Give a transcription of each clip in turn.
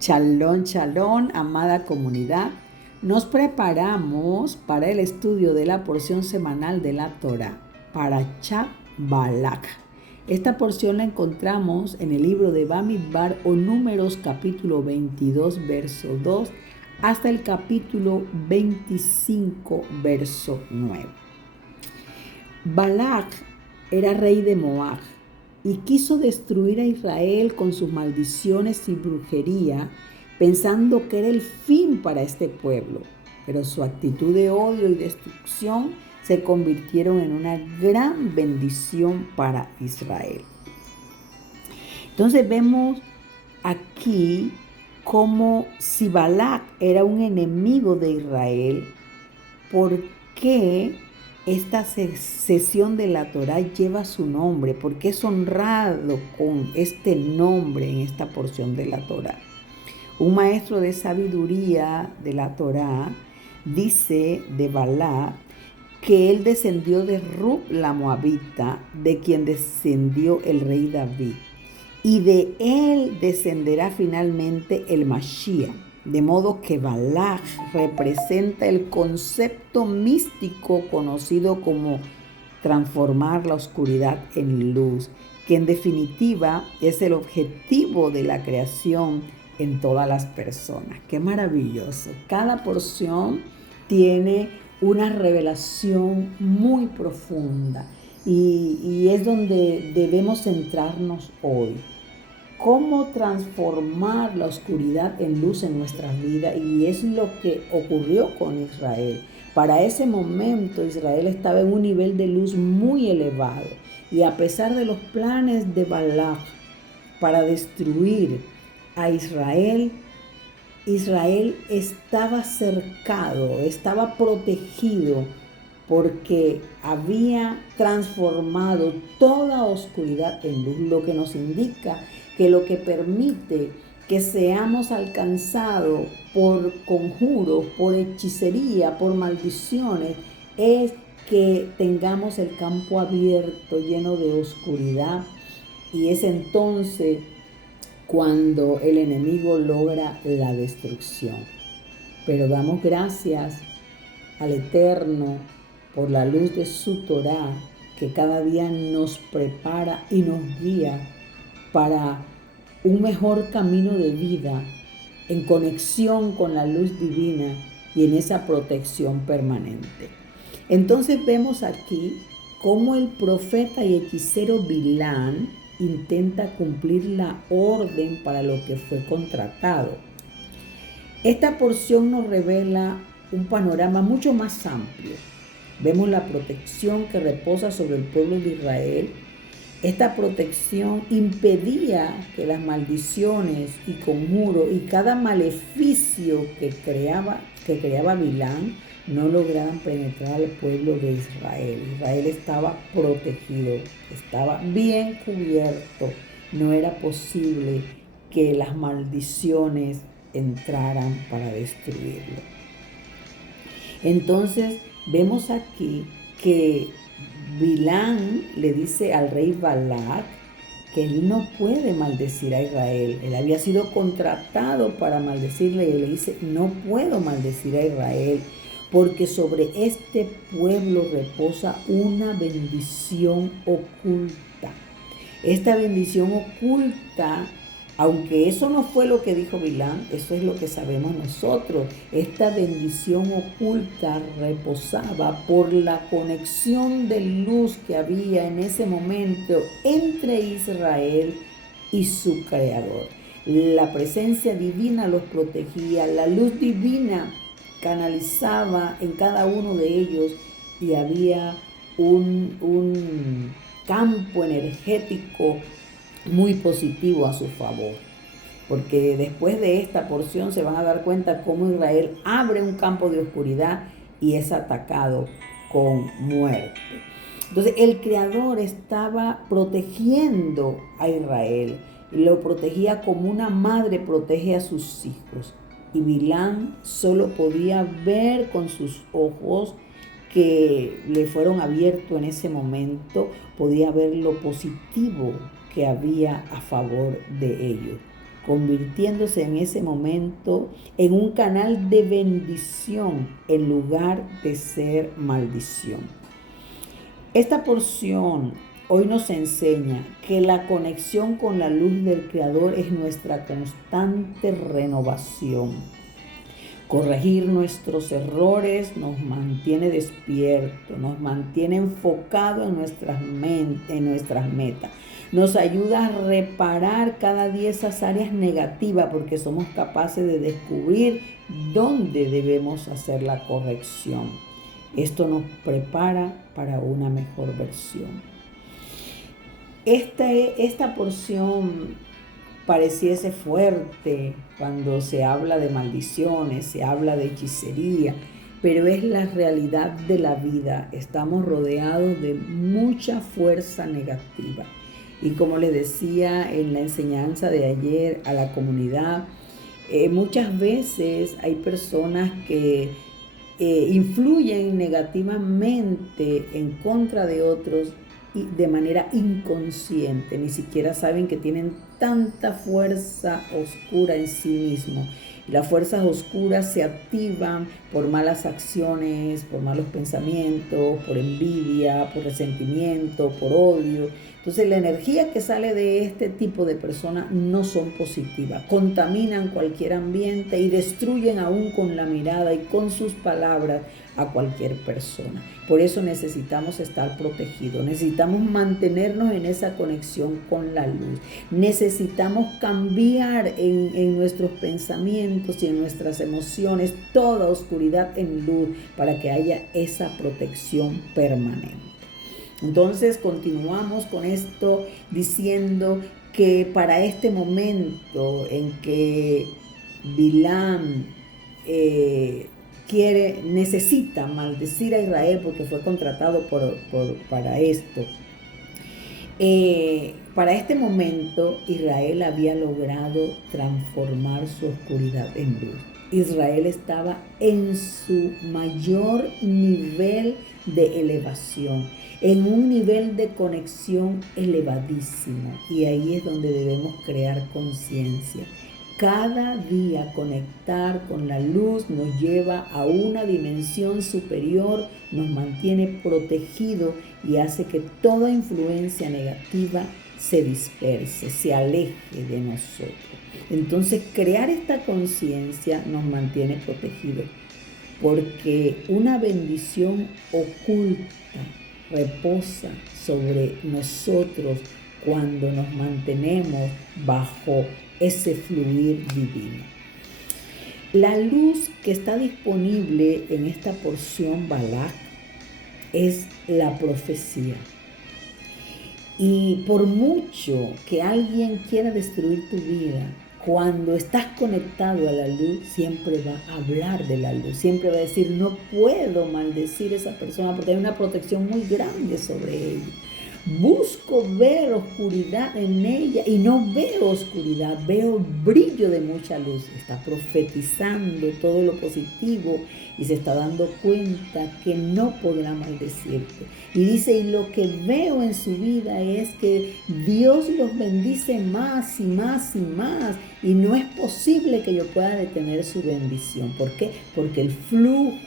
Shalom, shalom, amada comunidad. Nos preparamos para el estudio de la porción semanal de la Torá, Parashat Balak. Esta porción la encontramos en el libro de Bamidbar o Números capítulo 22, verso 2, hasta el capítulo 25, verso 9. Balak era rey de Moab y quiso destruir a Israel con sus maldiciones y brujería, pensando que era el fin para este pueblo. Pero su actitud de odio y destrucción se convirtieron en una gran bendición para Israel. Entonces vemos aquí como si Balak era un enemigo de Israel, ¿por qué esta sesión de la Torá lleva su nombre? ¿Por qué es honrado con este nombre en esta porción de la Torá? Un maestro de sabiduría de la Torá dice de Balak que él descendió de Rub la Moabita, de quien descendió el rey David, y de él descenderá finalmente el Mashiach. De modo que Balak representa el concepto místico conocido como transformar la oscuridad en luz, que en definitiva es el objetivo de la creación en todas las personas. ¡Qué maravilloso! Cada porción tiene una revelación muy profunda y es donde debemos centrarnos hoy. Cómo transformar la oscuridad en luz en nuestras vidas, y es lo que ocurrió con Israel. Para ese momento Israel estaba en un nivel de luz muy elevado, y a pesar de los planes de Balak para destruir a Israel, Israel estaba cercado, estaba protegido, porque había transformado toda oscuridad en luz, lo que nos indica que lo que permite que seamos alcanzados por conjuros, por hechicería, por maldiciones, es que tengamos el campo abierto, lleno de oscuridad, y es entonces cuando el enemigo logra la destrucción. Pero damos gracias al Eterno por la luz de su Torá, que cada día nos prepara y nos guía para un mejor camino de vida en conexión con la luz divina y en esa protección permanente. Entonces vemos aquí cómo el profeta y hechicero Bilán intenta cumplir la orden para lo que fue contratado. Esta porción nos revela un panorama mucho más amplio. Vemos la protección que reposa sobre el pueblo de Israel. Esta protección impedía que las maldiciones y conjuros y cada maleficio que creaba Bilán no lograran penetrar al pueblo de Israel. Israel estaba protegido, estaba bien cubierto. No era posible que las maldiciones entraran para destruirlo. Entonces vemos aquí que Bilán le dice al rey Balak que él no puede maldecir a Israel. Él había sido contratado para maldecirle, y él le dice: no puedo maldecir a Israel, porque sobre este pueblo reposa una bendición oculta. Esta bendición oculta, aunque eso no fue lo que dijo Bilán, eso es lo que sabemos nosotros. Esta bendición oculta reposaba por la conexión de luz que había en ese momento entre Israel y su Creador. La presencia divina los protegía, la luz divina canalizaba en cada uno de ellos, y había un campo energético muy positivo a su favor. Porque después de esta porción se van a dar cuenta cómo Israel abre un campo de oscuridad y es atacado con muerte. Entonces el Creador estaba protegiendo a Israel, lo protegía como una madre protege a sus hijos. Y Bilán solo podía ver con sus ojos que le fueron abiertos en ese momento, podía ver lo positivo que había a favor de ellos. convirtiéndose en ese momento en un canal de bendición en lugar de ser maldición. Esta porción hoy nos enseña que la conexión con la luz del Creador es nuestra constante renovación. Corregir nuestros errores nos mantiene despiertos, nos mantiene enfocados en nuestras metas. Nos ayuda a reparar cada día esas áreas negativas porque somos capaces de descubrir dónde debemos hacer la corrección. Esto nos prepara para una mejor versión. Esta porción pareciese fuerte cuando se habla de maldiciones, se habla de hechicería, pero es la realidad de la vida. Estamos rodeados de mucha fuerza negativa. Y como les decía en la enseñanza de ayer a la comunidad, muchas veces hay personas que influyen negativamente en contra de otros y de manera inconsciente, ni siquiera saben que tienen tanta fuerza oscura en sí mismos. Y las fuerzas oscuras se activan por malas acciones, por malos pensamientos, por envidia, por resentimiento, por odio. Entonces la energía que sale de este tipo de personas no son positivas, contaminan cualquier ambiente y destruyen aún con la mirada y con sus palabras a cualquier persona. Por eso necesitamos estar protegidos, necesitamos mantenernos en esa conexión con la luz, necesitamos cambiar en nuestros pensamientos y en nuestras emociones toda oscuridad en luz para que haya esa protección permanente. Entonces continuamos con esto diciendo que para este momento en que Bilam necesita maldecir a Israel porque fue contratado para esto. Para este momento Israel había logrado transformar su oscuridad en luz. Israel estaba en su mayor nivel de elevación, en un nivel de conexión elevadísimo, y ahí es donde debemos crear conciencia. Cada día conectar con la luz nos lleva a una dimensión superior, nos mantiene protegidos y hace que toda influencia negativa se disperse, se aleje de nosotros. Entonces, crear esta conciencia nos mantiene protegidos, porque una bendición oculta reposa sobre nosotros cuando nos mantenemos bajo ese fluir divino. La luz que está disponible en esta porción Balak es la profecía. Y por mucho que alguien quiera destruir tu vida, cuando estás conectado a la luz, siempre va a hablar de la luz. Siempre va a decir, no puedo maldecir a esa persona porque hay una protección muy grande sobre ella. Busco ver oscuridad en ella y no veo oscuridad, veo brillo de mucha luz. Está profetizando todo lo positivo y se está dando cuenta que no podrá maldecirte. Y dice, y lo que veo en su vida es que Dios los bendice más y más y más. Y no es posible que yo pueda detener su bendición. ¿Por qué? Porque el flujo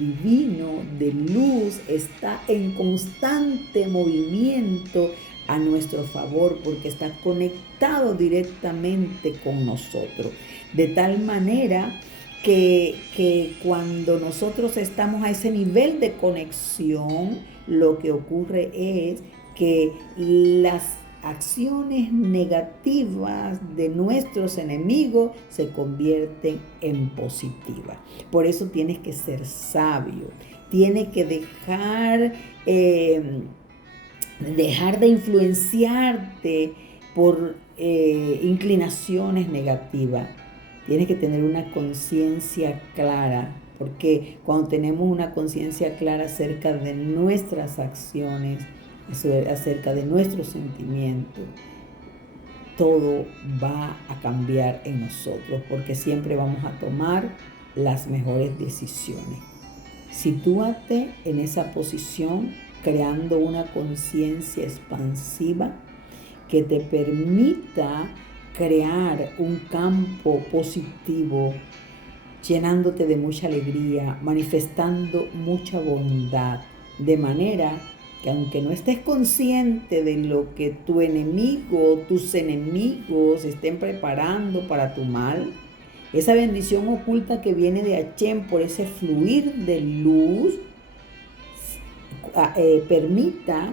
divino de luz está en constante movimiento a nuestro favor, porque está conectado directamente con nosotros. De tal manera que cuando nosotros estamos a ese nivel de conexión, lo que ocurre es que las acciones negativas de nuestros enemigos se convierten en positivas. Por eso tienes que ser sabio, tienes que dejar de influenciarte por inclinaciones negativas. Tienes que tener una conciencia clara, porque cuando tenemos una conciencia clara acerca de nuestras acciones, acerca de nuestros sentimientos, todo va a cambiar en nosotros, porque siempre vamos a tomar las mejores decisiones. Sitúate en esa posición, creando una conciencia expansiva que te permita crear un campo positivo, llenándote de mucha alegría, manifestando mucha bondad, de manera que aunque no estés consciente de lo que tu enemigo, tus enemigos estén preparando para tu mal, esa bendición oculta que viene de Hashem por ese fluir de luz, permita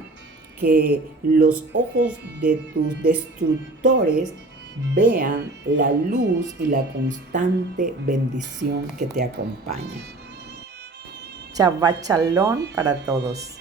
que los ojos de tus destructores vean la luz y la constante bendición que te acompaña. Shabbat Shalom para todos.